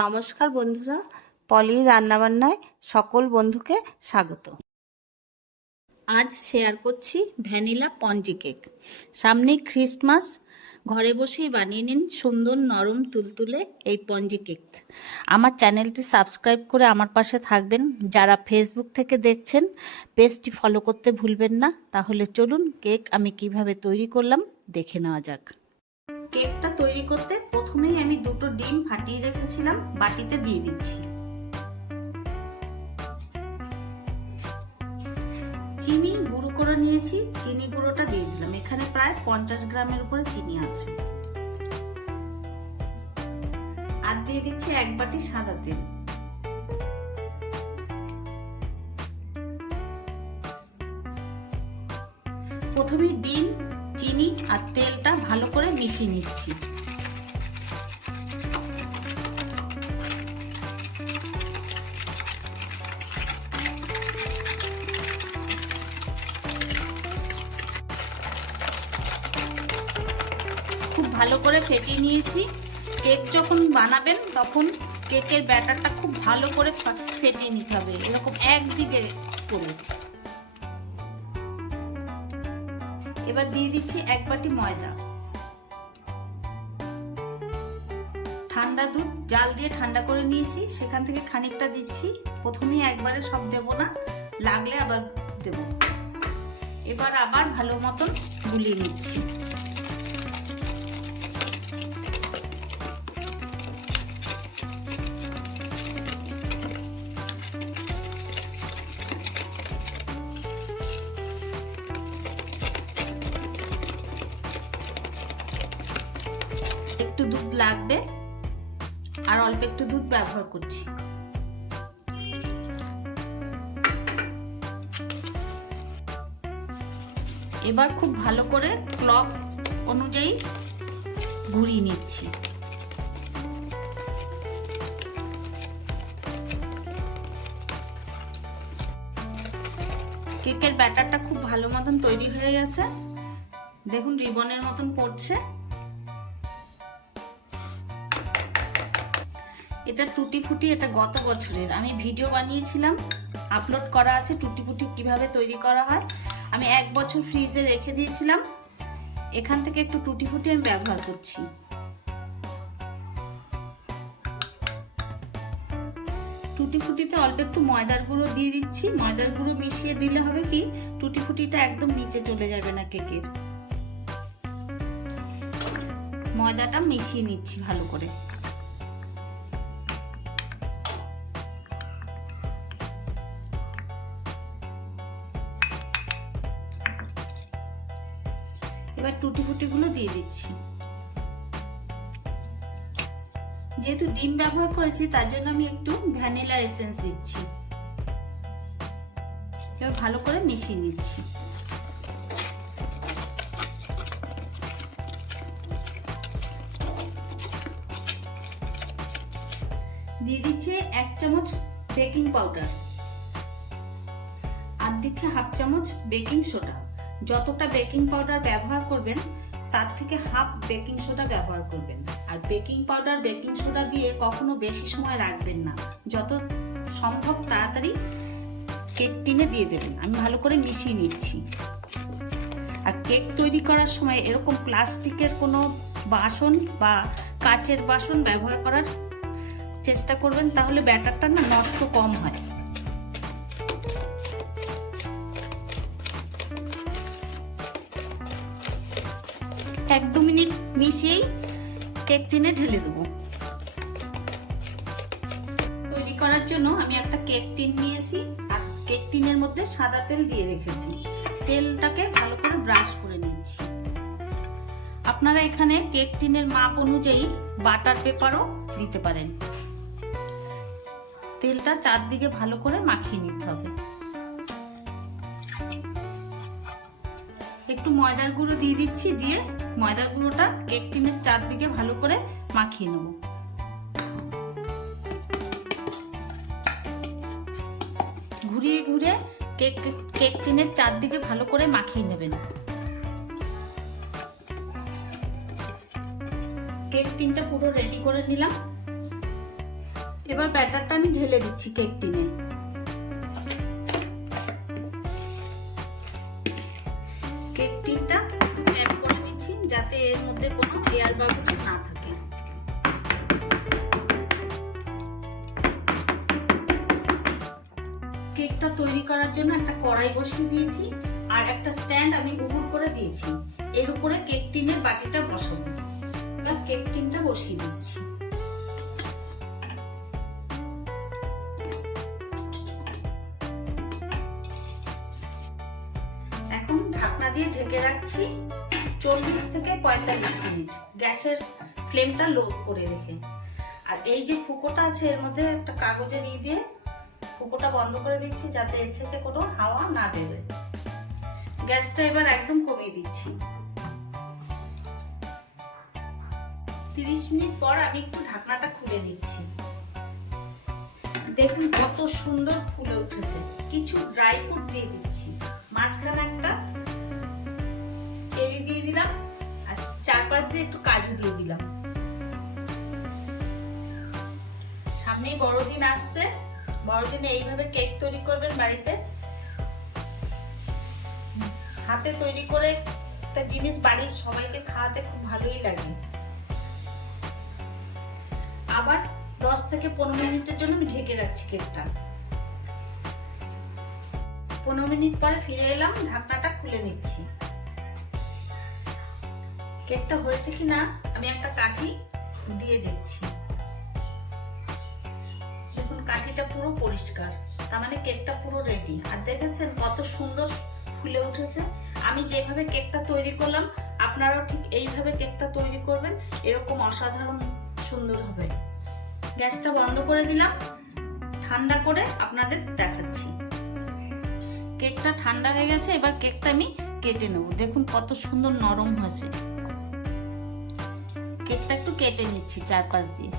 নমস্কার বন্ধুরা, পলির রান্নাবান্নায় সকল বন্ধুকে স্বাগত। আজ শেয়ার করছি ভ্যানিলা পঞ্জি কেক। সামনেই ক্রিসমাস, ঘরে বসেই বানিয়ে নিন সুন্দর নরম তুলতুলে এই পঞ্জি কেক। আমার চ্যানেলটি সাবস্ক্রাইব করে আমার পাশে থাকবেন। যারা ফেসবুক থেকে দেখছেন পেজটি ফলো করতে ভুলবেন না। তাহলে চলুন কেক আমি কিভাবে তৈরি করলাম দেখে নেওয়া যাক। কেকটা তৈরি করতে প্রথমেই আমি দুটো ডিম ফাটিয়ে রেখেছিলাম বাটিতে দিয়ে দিচ্ছি। চিনি গুঁড়ো করে নিয়েছি, চিনি গুঁড়োটা দিয়ে দিলাম। এখানে প্রায় 50 গ্রামের উপরে চিনি আছে। আর দিয়ে দিচ্ছি 1 বাটি সাদা তেল। প্রথমে ডিম, চিনি আর তেলটা ভালো করে মিশিয়ে নিচ্ছি। খুব ভালো করে ফেটিয়ে নিয়েছি। কেক যখন বানাবেন তখন কেকের ব্যাটারটা খুব ভালো করে ফেটিয়ে নিতে হবে, এরকম একদিকে করে। এবার দিয়ে দিচ্ছি 1 বাটি ময়দা। ঠান্ডা দুধ জাল দিয়ে ঠান্ডা করে নিয়েছি, সেখান থেকে খানিকটা দিচ্ছি। প্রথমেই একবারে সব দেব না, লাগলে আবার দেব। এবার আবার ভালো মতন গুলিয়ে নিচ্ছি। একটু দুধ লাগবে, আর অল্প একটু দুধ ব্যবহার করছি। এবার খুব ভালো করে ক্লক অনুযায়ী ঘুরিয়ে নিচ্ছি। কেকের ব্যাটারটা খুব ভালো মতন তৈরি হয়ে গেছে, দেখুন রিবনের মতন পড়ছে। এটা টুটি ফুটি, এটা গত বছরের আমি ভিডিও বানিয়েছিলাম, আপলোড করা আছে টুটি ফুটি কিভাবে তৈরি করা হয়। আমি 1 বছর ফ্রিজে রেখে দিয়েছিলাম, এখান থেকে একটু টুটি ফুটি আমি ব্যবহার করছি। টুটি ফুটিতে অল্প একটু ময়দার গুঁড়ো দিয়ে দিচ্ছি। ময়দার গুঁড়ো মিশিয়ে দিলে হবে কি, টুটি ফুটিটা একদম নিচে চলে যাবে না কেকের। ময়দাটা মিশিয়ে নিচ্ছি ভালো করে। এবার টুটি ফুটিগুলো দিয়ে দিচ্ছি। যেহেতু ডিম ব্যবহার করেছি তার জন্য আমি একটু ভ্যানিলা এসেন্স দিচ্ছি। এবার ভালো করে মিশিয়ে নিচ্ছি। দিয়ে দিচ্ছি 1 চামচ বেকিং পাউডার, আর দিচ্ছি 1/2 চামচ বেকিং সোডা। যতটা বেকিং পাউডার ব্যবহার করবেন তার থেকে 1/2 বেকিং সোডা ব্যবহার করবেন। আর বেকিং পাউডার বেকিং সোডা দিয়ে কখনো বেশি সময় রাখবেন না, যত সম্ভব তাড়াতাড়ি কেক টিনে দিয়ে দেবেন। আমি ভালো করে মিশিয়ে নিচ্ছি। আর কেক তৈরি করার সময় এরকম প্লাস্টিকের কোনো বাসন বা কাচের বাসন ব্যবহার করার চেষ্টা করবেন, তাহলে ব্যাটারটা না নষ্ট কম হয়। 1-2 মিনিট মিশিয়েই কেক টিনে ঢেলে দেবো। তৈরি করার জন্য আমি একটা কেক টিন নিয়েছি, আর কেক টিনের মধ্যে সাদা তেল দিয়ে রেখেছি। তেলটাকে ভালো করে ব্রাশ করে নিচ্ছি। আপনারা এখানে কেক টিনের মাপ অনুযায়ী বাটার পেপারও দিতে পারেন। তেলটা চারদিকে ভালো করে মাখিয়ে নিতে হবে। একটু ময়দার গুঁড়ো দিয়ে দিচ্ছি, দিয়ে ময়দার গুঁড়োটা কেক টিনের চারদিকে ভালো করে মাখিয়ে নেব। ঘুরিয়ে ঘুরিয়ে কেক টিনের চারদিকে ভালো করে মাখিয়ে নেবেন। কেক টিনটা পুরো রেডি করে নিলাম। এবার ব্যাটারটা আমি ঢেলে দিচ্ছি কেক টিনে। কেক টিনটা ট্যাপ করে দিচ্ছি যাতে এর মধ্যে কোনো এয়ার বাবলস না থাকে। কেকটা তৈরি করার জন্য একটা কড়াই বসিয়ে দিয়েছি আর একটা স্ট্যান্ড আমি উপর করে দিয়েছি। এর উপরে কেক টিনের বাটিটা বসাবো। এবার কেক টিনটা বসিয়ে দিচ্ছি। এখন ঢাকনা দিয়ে ঢেকে রাখছি 40 থেকে 45 মিনিট, গ্যাসের ফ্লেমটা লো করে রেখে। আর এই যে ফুকোটা আছে এর মধ্যে একটা কাগজের দিয়ে ফুকোটা বন্ধ করে দিচ্ছি যাতে এর থেকে কোনো হাওয়া না বেরোয়। গ্যাসটা এবার একদম কমিয়ে দিচ্ছি। 30 মিনিট পর আমি একটু ঢাকনাটা খুলে দিচ্ছি। দেখুন কত সুন্দর ফুলে উঠেছে। কিছু ড্রাই ফ্রুট দিয়ে দিচ্ছি, মাঝখানে একটা চেরি দিয়ে দিলাম আর চারপাশ দিয়ে একটু কাজু দিয়ে দিলাম। সামনেই বড়দিন আসছে, বড়দিনে এইভাবে কেক তৈরি করবেন বাড়িতে। হাতে তৈরি করে একটা জিনিস বাড়ির সবাইকে খাওয়াতে খুব ভালোই লাগে। আবার 10 থেকে 15 মিনিটের জন্য আমি ঢেকে রাখছি কেকটা। 15 মিনিট পরে ফিরে এলাম, ঢাকনাটা খুলে নিচ্ছি। কেকটা হয়েছে কিনা আমি একটা কাঠি দিয়ে দেখছি। দেখুন কাঠিটা পুরো পরিষ্কার, তার মানে কেকটা পুরো রেডি। আর দেখেছেন কত সুন্দর ফুলে উঠেছে। আমি যেভাবে কেকটা তৈরি করলাম আপনারাও ঠিক এইভাবে কেকটা তৈরি করবেন, এরকম অসাধারণ সুন্দর হবে। গ্যাসটা বন্ধ করে দিলাম, ঠান্ডা করে আপনাদের দেখাচ্ছি। কেকটা ঠান্ডা হয়ে গেছে, এবার কেকটা আমি কেটে নেব। দেখুন কত সুন্দর নরম হয়েছে। কেকটা একটু কেটে নিচ্ছি চারপাশ দিয়ে।